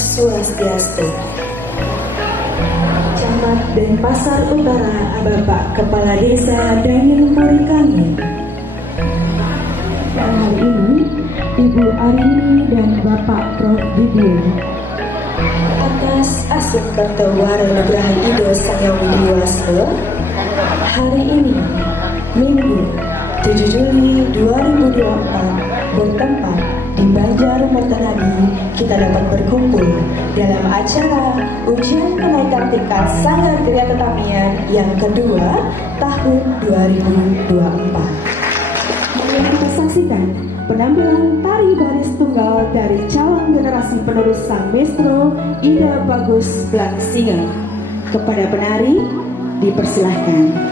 Swastiastu. Camat Denpasar Utara, Bapak Kepala Desa Daniel Morikami. Dan hari ini Ibu Arini dan Bapak Prof. Didin. Atas asuh Kartawara Nugraha Ida Sangyang Widiwasa, hari ini Minggu 7 Juli 2024 bertempat di Banjar Mertanadi, kita dapat berkumpul dalam acara ujian kenaikan tingkat Sanggar Gria Tetamian yang kedua tahun 2024. Kita saksikan penampilan tari baris tunggal dari calon generasi penerus Sang Maestro Ida Bagus Black Singer. Kepada penari dipersilahkan.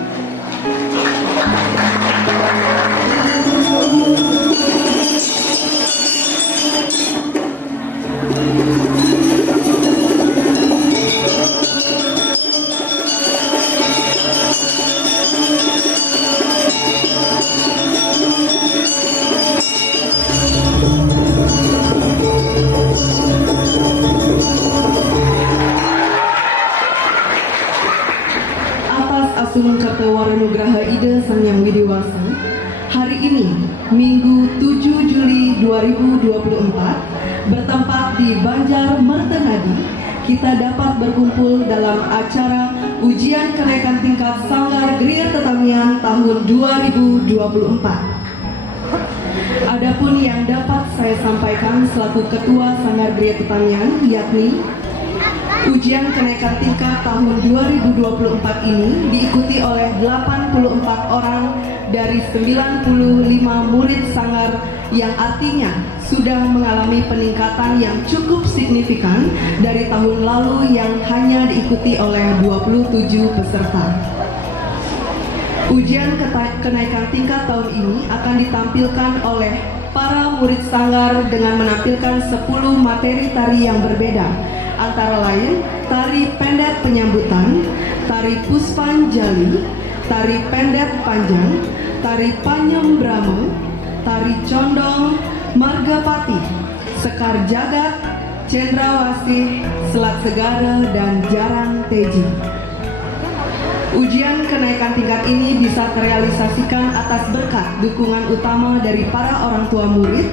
Kartawara Nugraha Ida Sangyang Widiwasa, hari ini Minggu 7 Juli 2024 bertempat di Banjar Mertanadi, kita dapat berkumpul dalam acara ujian kenaikan tingkat Sanggar Gria Tetamian tahun 2024. Adapun yang dapat saya sampaikan selaku Ketua Sanggar Gria Tetamian, yakni ujian kenaikan tingkat tahun 2024 ini diikuti oleh 84 orang dari 95 murid sanggar, yang artinya sudah mengalami peningkatan yang cukup signifikan dari tahun lalu yang hanya diikuti oleh 27 peserta. Ujian kenaikan tingkat tahun ini akan ditampilkan oleh para murid sanggar dengan menampilkan 10 materi tari yang berbeda, antara lain tari pendet penyambutan, tari puspanjali, tari pendet panjang, tari panyem brahma, tari condong, margapati, sekar jagat, cendrawasih, selat segara, dan jarang teji. Ujian kenaikan tingkat ini bisa terrealisasikan atas berkat dukungan utama dari para orang tua murid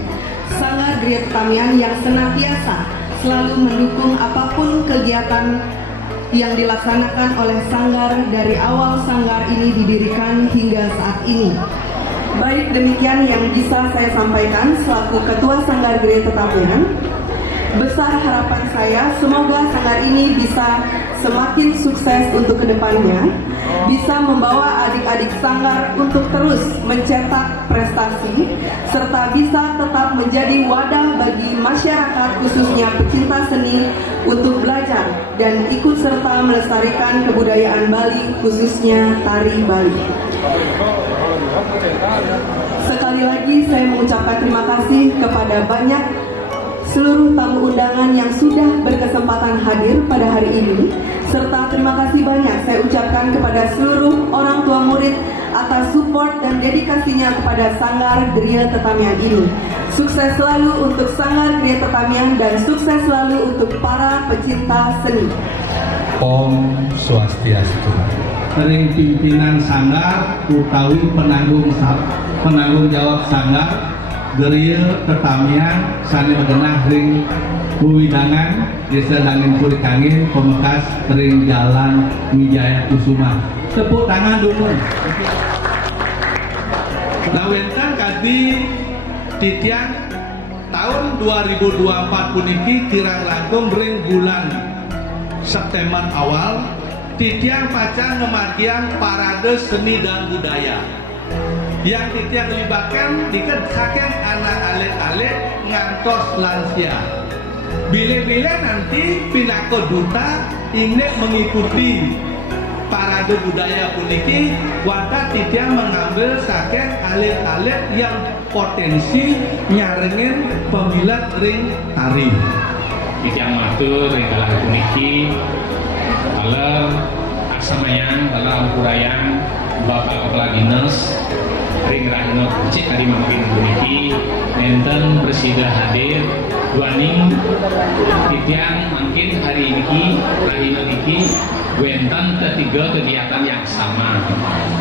Sanggar Gria Tetamian yang senantiasa selalu mendukung apapun kegiatan yang dilaksanakan oleh sanggar dari awal sanggar ini didirikan hingga saat ini. Baik demikian yang bisa saya sampaikan selaku Ketua Sanggar Gria Tetamian. Besar harapan saya semoga sanggar ini bisa semakin sukses untuk kedepannya, bisa membawa adik-adik sanggar untuk terus mencetak prestasi, serta bisa tetap menjadi wadah bagi masyarakat khususnya pecinta seni untuk belajar dan ikut serta melestarikan kebudayaan Bali, khususnya tari Bali. Sekali lagi saya mengucapkan terima kasih kepada banyak seluruh tamu undangan yang sudah berkesempatan hadir pada hari ini, serta terima kasih banyak saya ucapkan kepada seluruh orang tua murid atas support dan dedikasinya kepada Sanggar Gria Tetamian ini. Sukses selalu untuk Sanggar Gria Tetamian dan sukses selalu untuk para pecinta seni. Om Swastiastu. Sering pimpinan sanggar utawi penanggung jawab sanggar geria tetamian sani mengenah ring Wiwidangan Desa Dangin Puri Kangin Pemekas ring Jalan Wijaya Kusuma. Tepuk tangan dulu. Lawentan kadi titian tahun 2024 puniki kirang langkung ring bulan September awal titian pacar ngemargian parade seni dan budaya yang titian melibatkan diketakan anak alit-alit ngantos lansia. Bila-bila nanti pinako duta ini mengikuti parade budaya puniki wadah tidak mengambil sakit alit-alit yang potensi nyarengin pemilat ring tari. Yang matur ring dalam puniki dalam asamayang dalam kurayang Bapak Kepala Dinas ring Rahino Cik Hari Mangkin puniki enten presida hadir duaning titian mungkin hari ini Rahino niki wenten ketiga kegiatan yang sama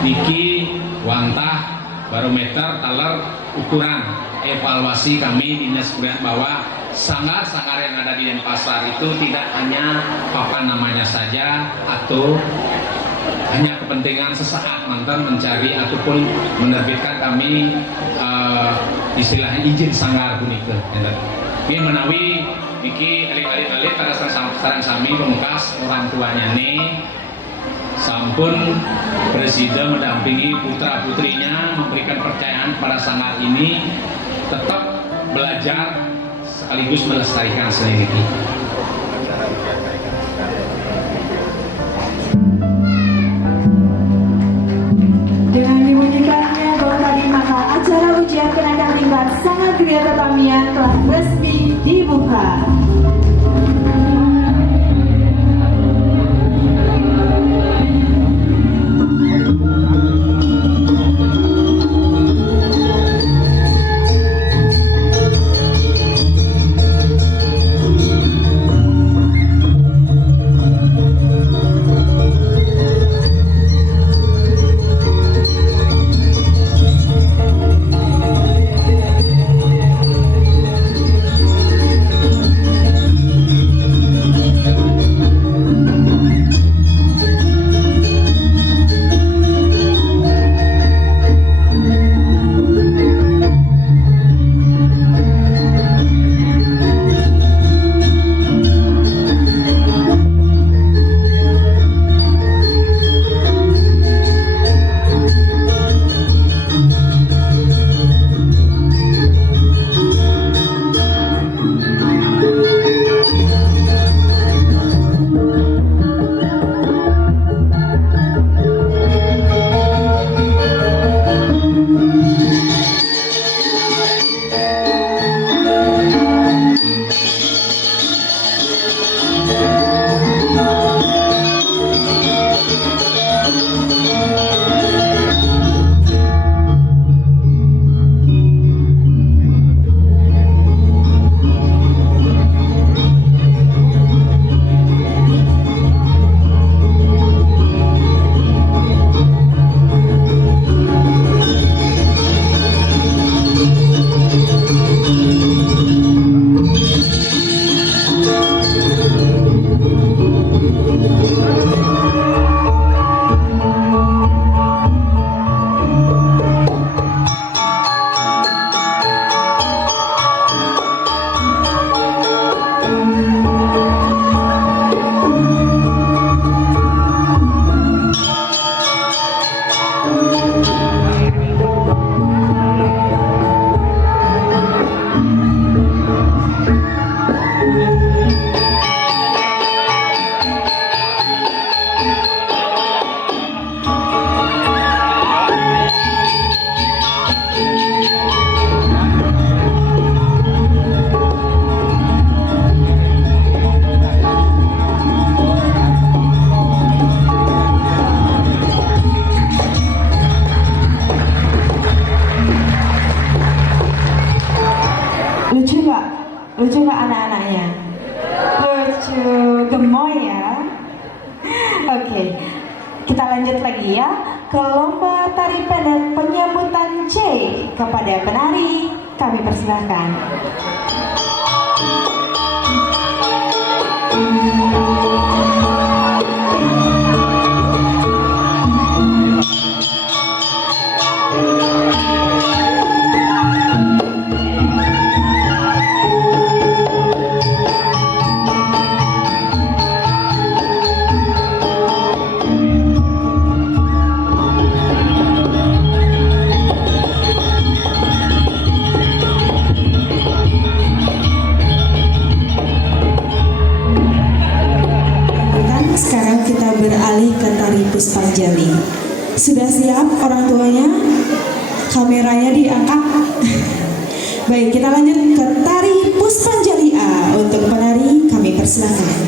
niki wantah barometer taler ukuran evaluasi kami dinas kebudayaan bahwa sanggar-sanggar yang ada di Denpasar itu tidak hanya papan namanya saja atau hanya kepentingan sesaat mantan mencari ataupun menerbitkan kami istilahnya izin sanggar punika. Ini menawi niki alit-alit pada sarang sami pemukas orang tuanya nih sampun presiden mendampingi putra putrinya memberikan percayaan pada sanggar ini tetap belajar sekaligus melestarikan seni niki. Dengan dibunyikannya gong tadi maka acara ujian kenaikan tingkat sangat gria tetamian telah resmi dibuka. Lucu nggak anak-anaknya? Lucu, gemoy ya. Oke, kita lanjut lagi ya ke lomba tari pendek penyambutan C kepada penari kami persilahkan. Sekarang kita beralih ke tari Puspanjali. Sudah siap orang tuanya? Kameranya diangkat. Baik, kita lanjut ke tari Puspanjali A. Untuk penari kami persilakan.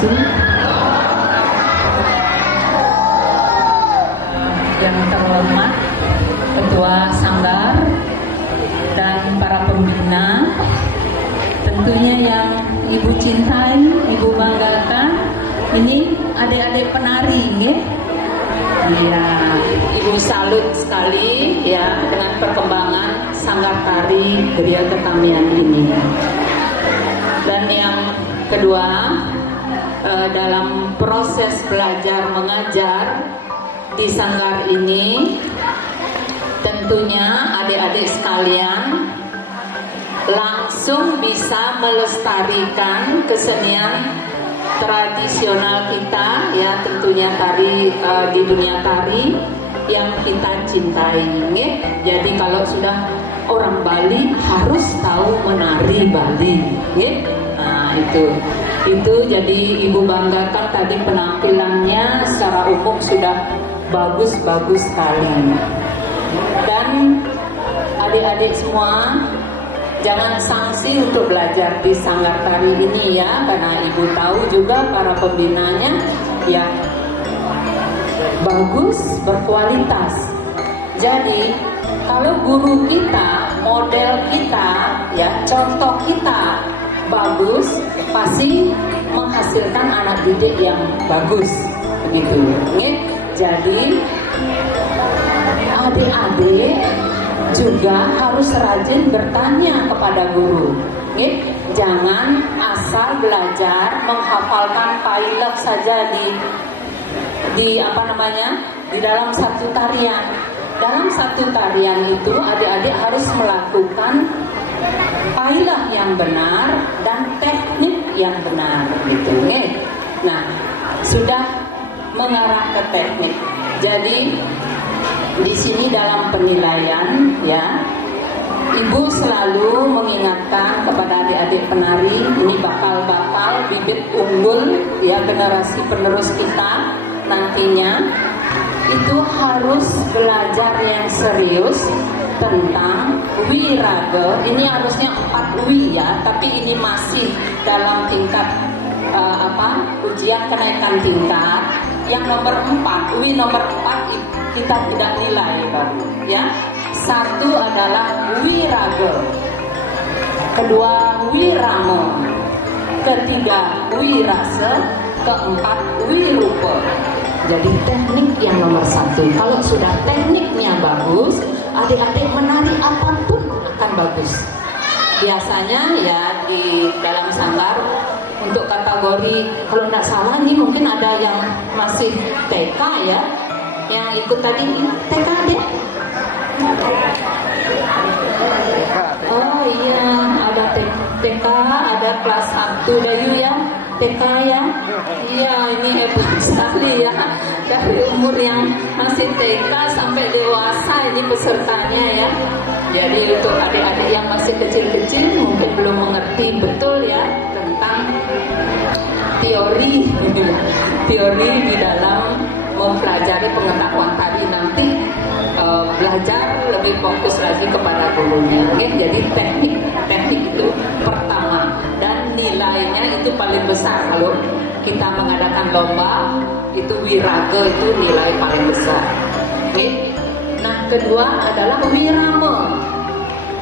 Swastiastu. Yang terhormat Ketua Sanggar dan para pembina, tentunya yang Ibu cintai, Ibu banggakan, ini adik-adik penari, ya. Iya, Ibu salut sekali ya dengan perkembangan Sanggar Tari Gria Ketamian ini. Dan yang kedua, dalam proses belajar mengajar di Sanggar ini, tentunya adik-adik sekalian langsung bisa melestarikan kesenian tradisional kita, ya, tentunya tari di dunia tari yang kita cintai, ya. Jadi kalau sudah orang Bali harus tahu menari Bali, ya. Nah, itu jadi Ibu banggakan tadi penampilannya secara umum sudah bagus-bagus sekali. Dan adik-adik semua, jangan sangsi untuk belajar di Sanggar Tari ini, ya, karena Ibu tahu juga para pembinanya ya bagus, berkualitas. Jadi kalau guru kita, model kita, ya, contoh kita bagus, pasti menghasilkan anak didik yang bagus, begitu. Jadi adik-adik juga harus rajin bertanya kepada guru. Jangan asal belajar menghafalkan pilek saja di dalam satu tarian. Dalam satu tarian itu adik-adik harus melakukan pilek yang benar dan teknik yang benar, gitu. Nah, sudah mengarah ke teknik. Jadi di sini dalam penilaian, ya, Ibu selalu mengingatkan kepada adik-adik penari, ini bakal bibit unggul, ya, generasi penerus kita nantinya itu harus belajar yang serius tentang wiraga. Ini harusnya 4 wi, ya, tapi ini masih dalam tingkat ujian kenaikan tingkat. Yang nomor 4, wi nomor 4 kita tidak nilai baru, ya. 1 adalah wiraga, kedua wirama, ketiga wirasa, keempat wirupa. Jadi teknik yang nomor 1. Kalau sudah tekniknya bagus, adik-adik menari apapun akan bagus. Biasanya ya di dalam sanggar untuk kategori, kalau tidak salah nih mungkin ada yang masih TK, ya, yang ikut tadi TK deh. Oh iya, ada TK, ada kelas 1 Dayu, ya, TK, ya. Iya, ini hebat sekali, ya. Dari umur yang masih TK sampai dewasa ini pesertanya, ya. Jadi untuk adik-adik yang masih kecil-kecil mungkin belum mengerti betul, ya, tentang teori di dalam mempelajari pengetahuan tadi. Nanti belajar lebih fokus lagi kepada gurunya. Jadi teknik itu pertama, dan nilainya itu paling besar. Kalau kita mengadakan lomba itu wiraga itu nilai paling besar. Nah, kedua adalah wirama.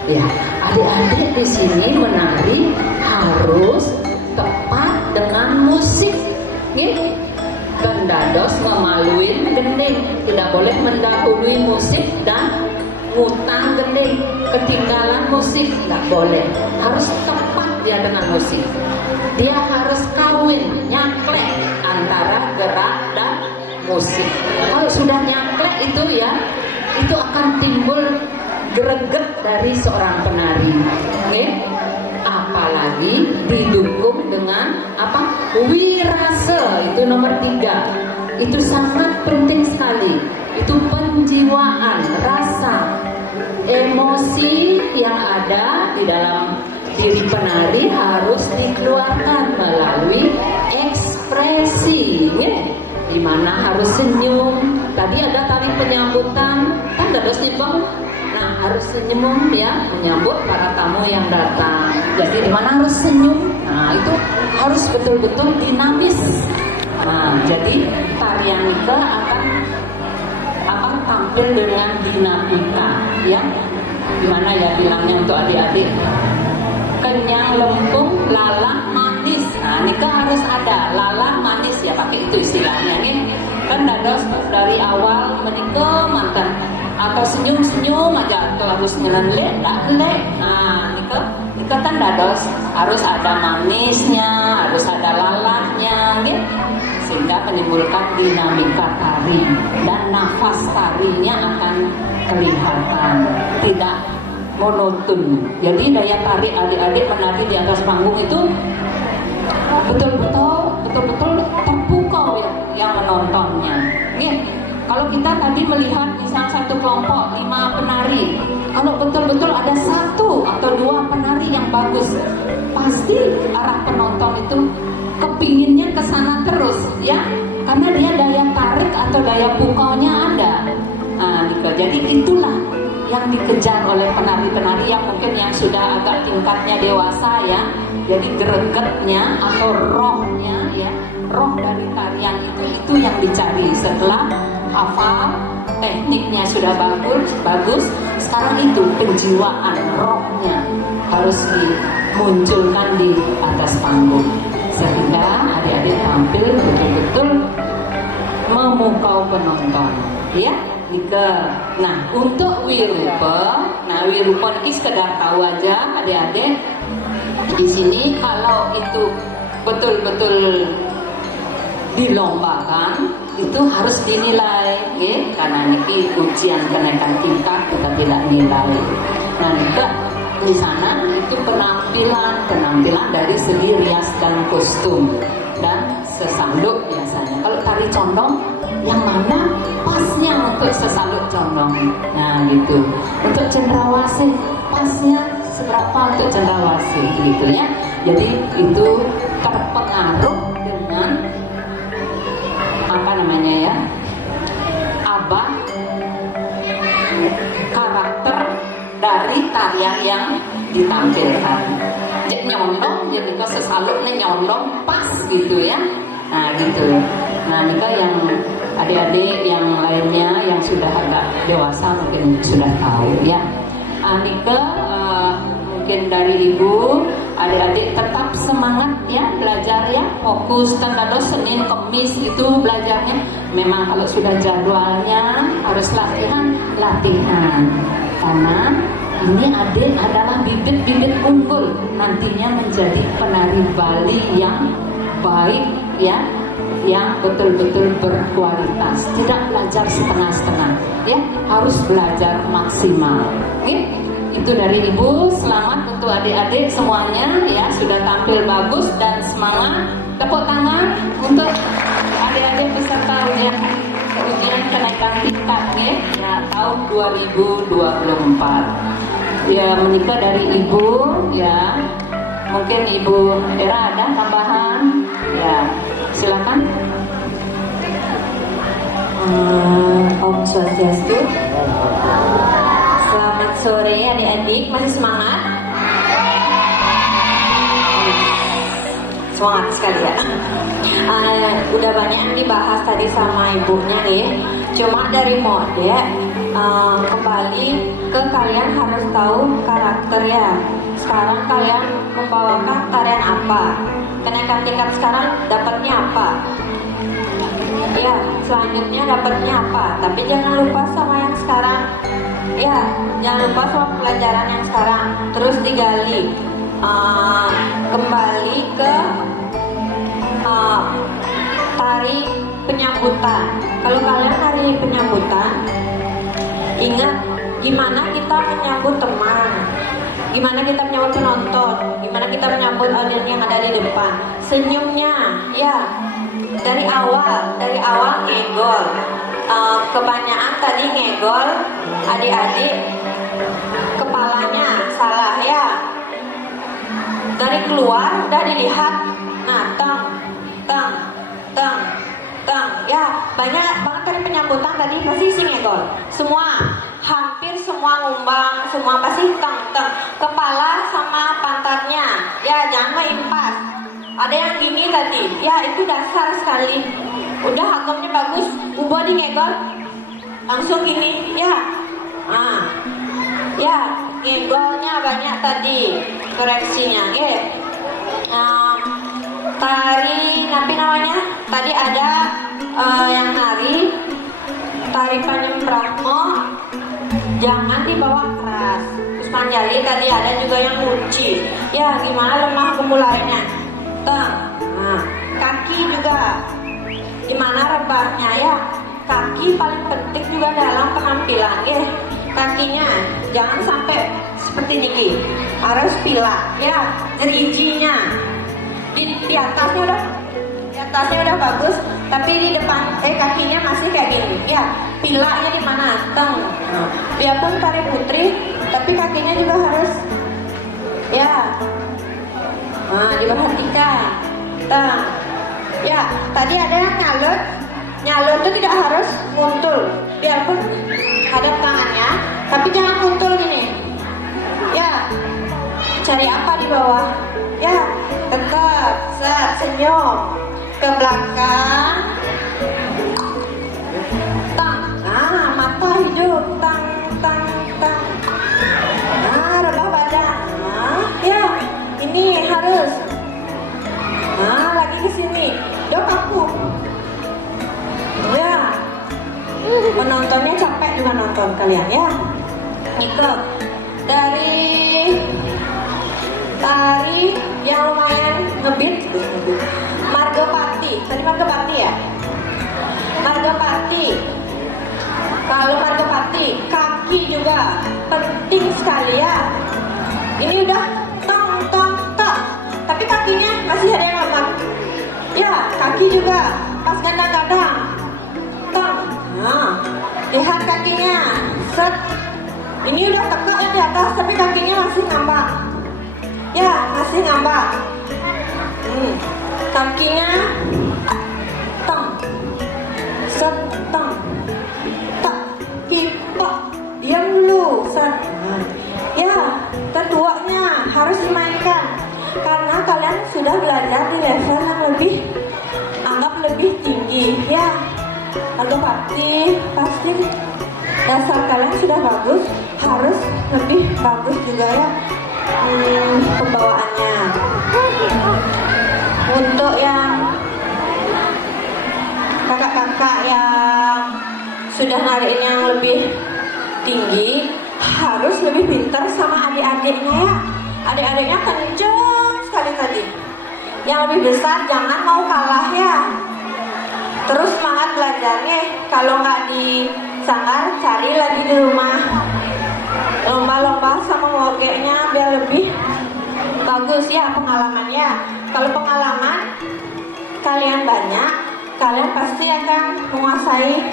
Ya, adik-adik di sini menari harus tepat dengan musik. Dados ngemaluin gending, tidak boleh mendahului musik dan ngutang gending, ketinggalan musik, tidak boleh. Harus tepat dia dengan musik. Dia harus kawin, nyaklek antara gerak dan musik. Kalau sudah nyaklek itu, ya, itu akan timbul greget dari seorang penari. Apalagi didukung dengan wirasa, itu nomor 3. Itu sangat penting sekali. Itu penjiwaan, rasa, emosi yang ada di dalam diri penari harus dikeluarkan melalui ekspresi, di mana harus senyum. Tadi ada tari penyambutan, kan harus nyebang. Nah, harus senyum, ya, menyambut para tamu yang datang. Jadi di mana harus senyum. Nah, itu harus betul-betul dinamis. Nah, jadi tarian Nika akan tampil dengan dinamika, ya. Gimana ya bilangnya untuk adik-adik? Kenyang lempung, lala manis. Nah, Nika harus ada lala manis ya, pakai itu istilahnya nih. Kan dados dari awal menikah mantan atau senyum-senyum aja atau harus ngelenlek, tak lek. Nah, Nika kan dados harus ada manisnya, harus ada lalahnya, gitu. Sehingga menimbulkan dinamika tari dan nafas tarinya akan kelihatan, tidak monoton. Jadi daya tarik adik-adik menari di atas panggung itu betul-betul terpukau yang menontonnya. Nih, kalau kita tadi melihat misal satu kelompok 5 penari, kalau betul-betul ada 1 atau 2 penari yang bagus, pasti arah penonton itu kepinginnya ke sana terus, ya, karena dia daya tarik atau daya pukaunya ada. Nah, jadi itulah yang dikejar oleh penari-penari yang mungkin yang sudah agak tingkatnya dewasa, ya. Jadi gregetnya atau rohnya, ya, roh dari tarian itu yang dicari. Setelah hafal, tekniknya sudah bagus, sekarang itu penjiwaan rohnya harus dimunculkan di atas panggung sehingga adik-adik tampil betul-betul memukau penonton, ya. Nah, untuk wirupa ini sekedar tahu aja adik-adik. Di sini kalau itu betul-betul dilombakan itu harus dinilai, ya, karena ini ujian kenaikan tingkat kita tidak nilai. Nah, juga di sana itu penampilan dari segi rias dan kostum dan sesanduk biasanya. Kalau tari condong, yang mana pasnya untuk sesanduk condong? Nah, gitu. Untuk cendrawasih, pasnya seberapa untuk cendrawasih, gitu ya. Jadi itu terpengaruh dengan karakter dari tarian yang ditampilkan. Jadi nyondong, jadi ke sesalutnya nyondong pas gitu ya. Nah gitu. Nah Nika yang adik-adik yang lainnya yang sudah agak dewasa mungkin sudah tahu ya. Nika mungkin dari ibu, adik-adik tetap semangat ya belajar ya, fokus tanggal Senin Kamis itu belajarnya. Memang kalau sudah jadwalnya harus latihan karena ini adik adalah bibit-bibit unggul nantinya menjadi penari Bali yang baik ya, yang betul-betul berkualitas, tidak belajar setengah-setengah ya, harus belajar maksimal. Oke? Itu dari ibu. Selamat untuk adik-adik semuanya ya, sudah tampil bagus dan semangat. Tepuk tangan untuk adik-adik peserta ujian kenaikan tingkat ya tahun 2024. Ya menikah dari ibu ya, mungkin ibu Era ada tambahan ya, silakan. Om Swastiastu. Selamat sore adik-adik, masih semangat? Semangat sekali ya. Udah banyak yang dibahas tadi sama ibunya nih. Cuma dari mode kembali ke kalian harus tahu karakter ya. Sekarang kalian membawakan tarian apa? Kenaikan tingkat sekarang dapatnya apa? Ya, selanjutnya dapatnya apa? Tapi jangan lupa sama yang sekarang. Ya, jangan lupa sama pelajaran yang sekarang. Terus digali kembali ke tari penyambutan. Kalau kalian tari penyambutan, ingat gimana kita menyambut teman, gimana kita menyambut penonton, gimana kita menyambut audiens yang ada di depan. Senyumnya, ya dari awal ngegol. Kebanyakan tadi ngegol, adik-adik kepalanya salah ya. Dari keluar udah dilihat, nah teng ya, banyak banget dari penyambutan tadi pasti isi ngegol. Hampir semua ngumbang, semua pasti teng kepala sama pantatnya. Ya jangan main pas. ada yang gini tadi. Ya, itu dasar sekali. Udah hakomnya bagus, ubah di ngegol. Langsung gini, ya. Nah. Ya, ngegolnya banyak tadi. Koreksinya, oke. Tari, tapi namanya tadi ada yang nari tari Panyembrahmo, jangan dibawa keras. Puspanjali tadi ada juga yang kunci. Ya, gimana lemah gemulainya? Nah, kaki juga. Gimana rebahnya ya? Kaki paling penting juga dalam penampilan ya. Kakinya jangan sampai seperti ini, harus pilat ya. Jerijinya di atasnya udah bagus, tapi di depan kakinya masih kayak gini ya. Pilaknya di mana? Biarpun tari putri, tapi kakinya juga harus ya. Nah, diperhatikan. Ya, tadi ada yang nyalur itu tidak harus muntul, biarpun hadap tangannya, tapi jangan muntul gini. Ya, cari apa di bawah? Ya, tetap senyum ke belakang. Mata hidup, tang. Rebah badan. Ya, ini harus. Lagi ke sini. Dok aku. Ya. Penontonnya capek juga nonton kalian ya. Itu dari tari yang lumayan ngebit. Margopati. Tadi Margopati ya? Margopati. Kalau Margopati, kaki juga penting sekali ya. Ini udah tong. Tapi kakinya masih ada yang lemah. Ya, kaki juga pas gadang-gadang. Tong. Nah, lihat kakinya. Set. Ini udah tegak yang di atas, tapi kakinya masih ngambang. Ya, masih ngambang. Kakinya tong. Set, tong. Diam dulu. Ya, ketuanya harus dimainkan karena kalian sudah belajar di level yang lebih tinggi ya. Margopati pasti dasar kalian sudah bagus, harus lebih bagus juga ya pembawaannya. Untuk yang kakak-kakak yang sudah nariin yang lebih tinggi, harus lebih pintar sama adik-adiknya ya. Adik-adiknya kenceng sekali tadi. Yang lebih besar jangan mau kalah ya. Terus semangat belajarnya. Kalau nggak di sanggar, cari lagi di rumah. Lomba-lomba sama mogeknya biar lebih bagus ya pengalamannya. Kalau pengalaman kalian banyak, kalian pasti akan menguasai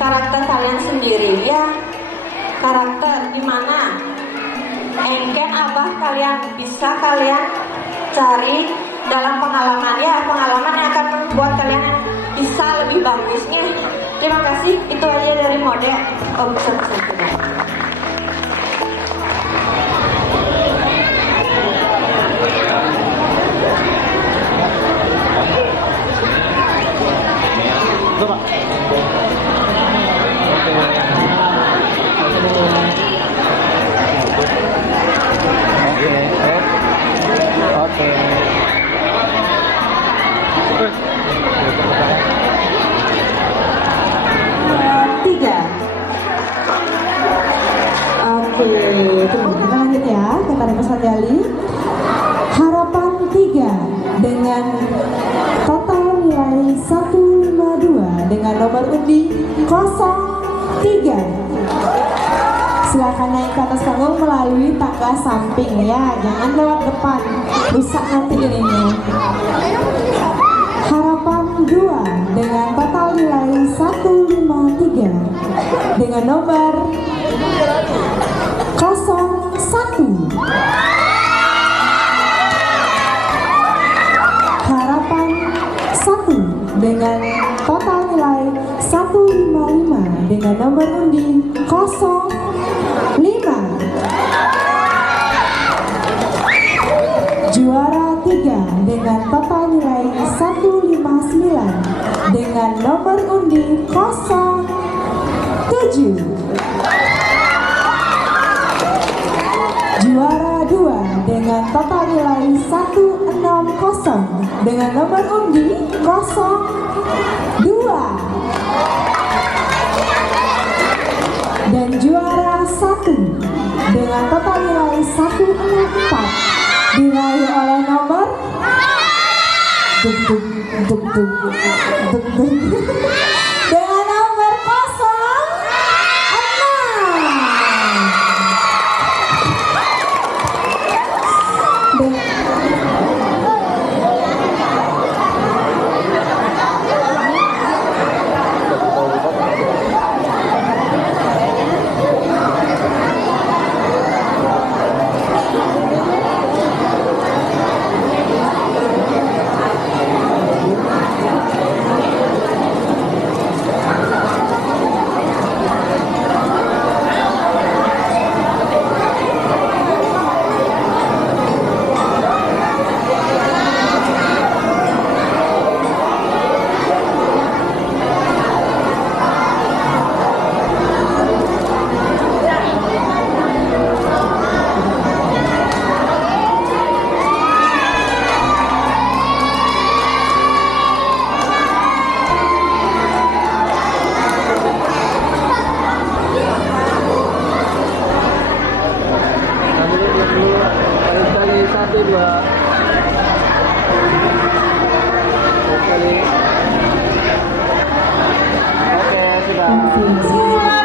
karakter kalian sendiri ya. Karakter dimana engken abah kalian bisa kalian cari dalam pengalaman ya. Pengalaman yang akan membuat kalian bisa lebih bagusnya. Terima kasih, itu aja dari mode observasi. Oke. Tunggu, kita lanjut ya ke tari Puspanjali. Harapan 3 dengan total nilai 152 dengan nomor undi 03. Silakan naik ke atas panggung melalui tangga samping ya, jangan lewat depan, rusak nanti ininya. Harapan 2 dengan total nilai 153 dengan nomor 01. Harapan 1 dengan total nilai 155 dengan nomor undi 05. Juara 3 dengan dengan total nilai 159 dengan nomor undi 07. Juara 2 dengan total nilai 160 dengan nomor undi 02. Dan juara 1 dengan total nilai 164 diraih oleh nomor dengan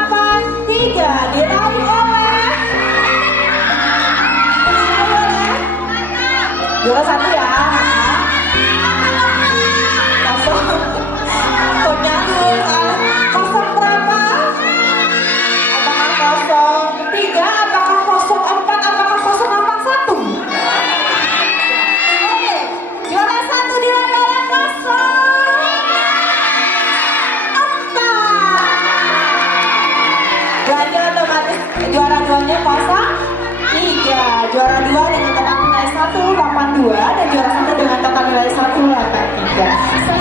nomor 83 diraih oleh juara 1 ya. Kosong nyanggung. Kosong berapa? Apakah 03, apakah 04, apakah 041? Oke, juara 1 diraih oleh 04. Berarti otomatis juara 2-nya 03. Juara 2 dengan total nilai 182 dan juara 1 dengan total nilai 183.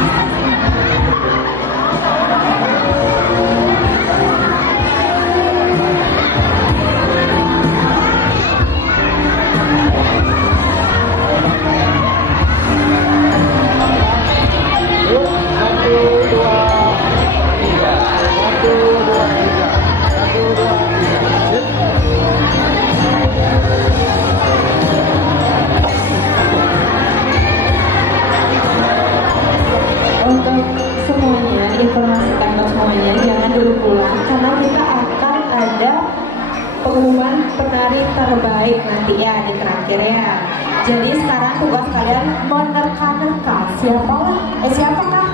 Untuk semuanya, informasikan untuk semuanya, jangan dulu pulang karena kita akan ada pengumuman penari terbaik nanti ya di terakhir ya. Jadi sekarang tugas kalian menerka-nerka siapakah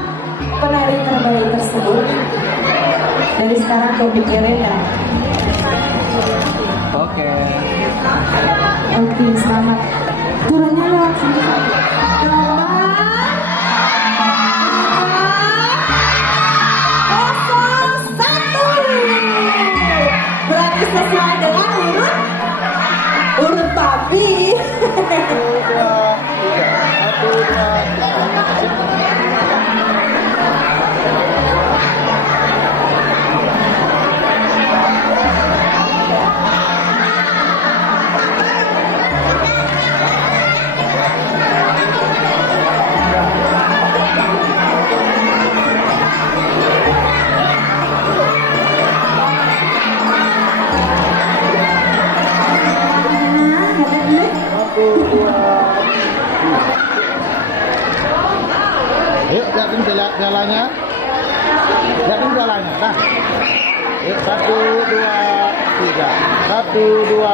penari terbaik tersebut. Dari sekarang kepikirin ya. Oke. Oke, selamat. Turunnya lewat sini. Berarti sesuai dengan urut papi. Yuk, lihatin jalannya. Lihatin jalannya. Nah. Yuk, 1, 2, 3. 1, 2, 3.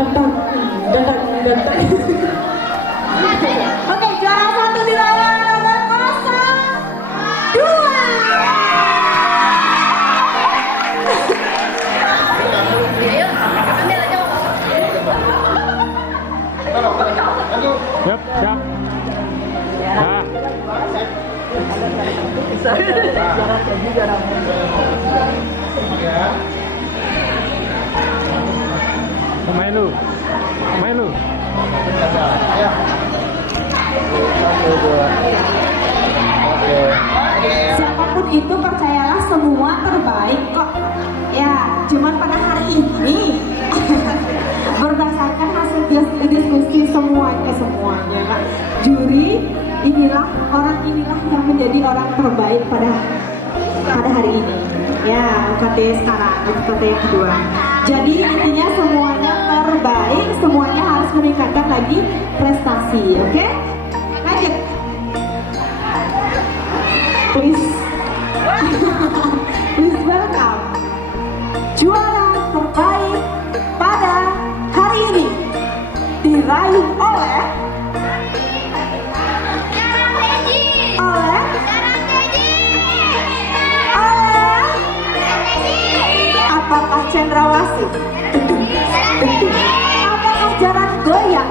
Datang. Oke, juara 1 di lawan nomor 02. Siap, siap. Nah. Main lu. Ya. 1, 2. Oke. Siapapun itu percayalah semua terbaik kok. Ya, cuman pada hari ini berdasarkan hasil diskusi semuanya Kak. Juri inilah yang menjadi orang terbaik pada hari ini. Ya, UKT sekarang, UKT yang kedua. Jadi intinya semuanya terbaik, semuanya harus meningkatkan lagi prestasi, oke? Lanjut. Please welcome juara terbaik pada hari ini diraih oleh apakah Cendrawasih? Apakah Jaran Goyang?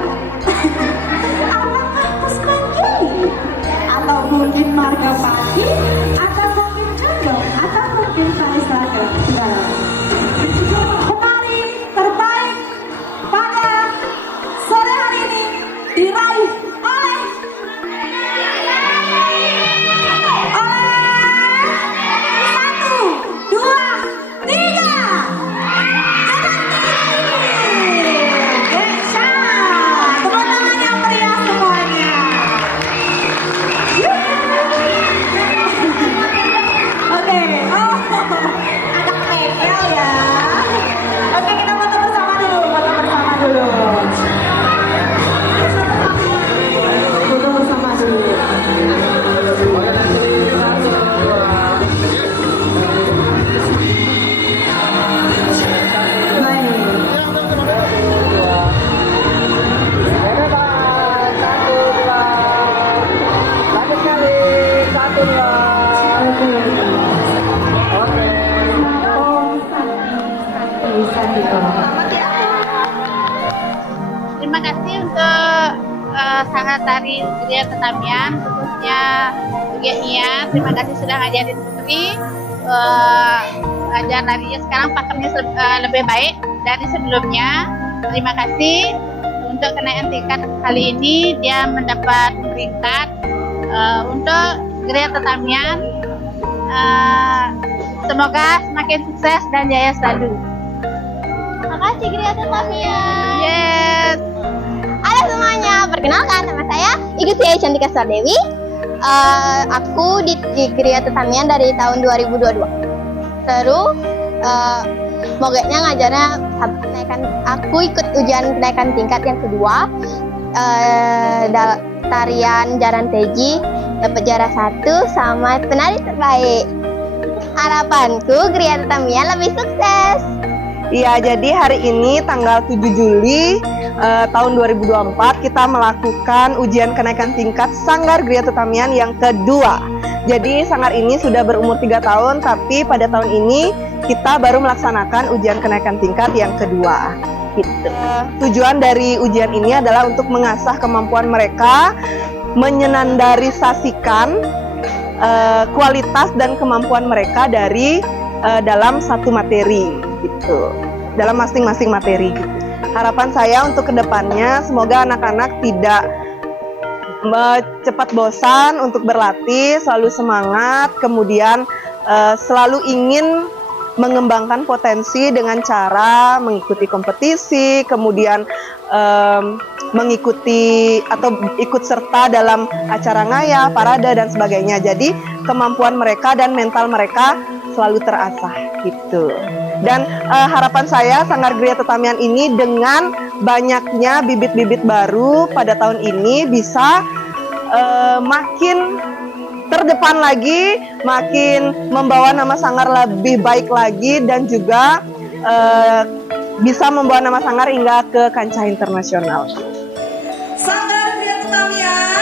Apakah Puspanjali? Atau mungkin Margapati? Atau mungkin Condong? Atau mungkin Parisraga? Penari terbaik pada sore hari ini diraih oleh 1, 2, 3. Terima kasih untuk sangat tari Gria Tetamian, khususnya Nia. Terima kasih sudah ngajarin Putri. Ajar larinya sekarang pakemnya lebih baik dari sebelumnya. Terima kasih untuk kenaikan tingkat kali ini, dia mendapat peringkat untuk Gria Tetamian. Semoga semakin sukses dan jaya selalu. Makasih Gria Tetamian. Yes. Halo semuanya, perkenalkan nama saya Igusti Cantika Sardewi. Aku di Gria Tetamian dari tahun 2022. Seru, mogeknya ngajarnya aku ikut ujian kenaikan tingkat yang kedua. Tarian Jaran Teji dapat juara 1 sama penari terbaik. Harapanku Gria Tetamian lebih sukses. Iya, jadi hari ini tanggal 7 Juli tahun 2024 kita melakukan ujian kenaikan tingkat Sanggar Gria Tetamian yang kedua. Jadi Sanggar ini sudah berumur 3 tahun, tapi pada tahun ini kita baru melaksanakan ujian kenaikan tingkat yang kedua. Gitu. Tujuan dari ujian ini adalah untuk mengasah kemampuan mereka, menyenandarisasikan kualitas dan kemampuan mereka dari dalam satu materi, gitu, dalam masing-masing materi. Gitu. Harapan saya untuk kedepannya semoga anak-anak tidak cepat bosan untuk berlatih, selalu semangat, kemudian selalu ingin mengembangkan potensi dengan cara mengikuti kompetisi, kemudian mengikuti atau ikut serta dalam acara ngayah, parade dan sebagainya. Jadi kemampuan mereka dan mental mereka selalu terasah gitu. Dan harapan saya Sanggar Gria Tetamian ini dengan banyaknya bibit-bibit baru pada tahun ini bisa makin terdepan lagi, makin membawa nama Sanggar lebih baik lagi, dan juga bisa membawa nama Sanggar hingga ke kancah internasional. Sanggar Gria Pertamian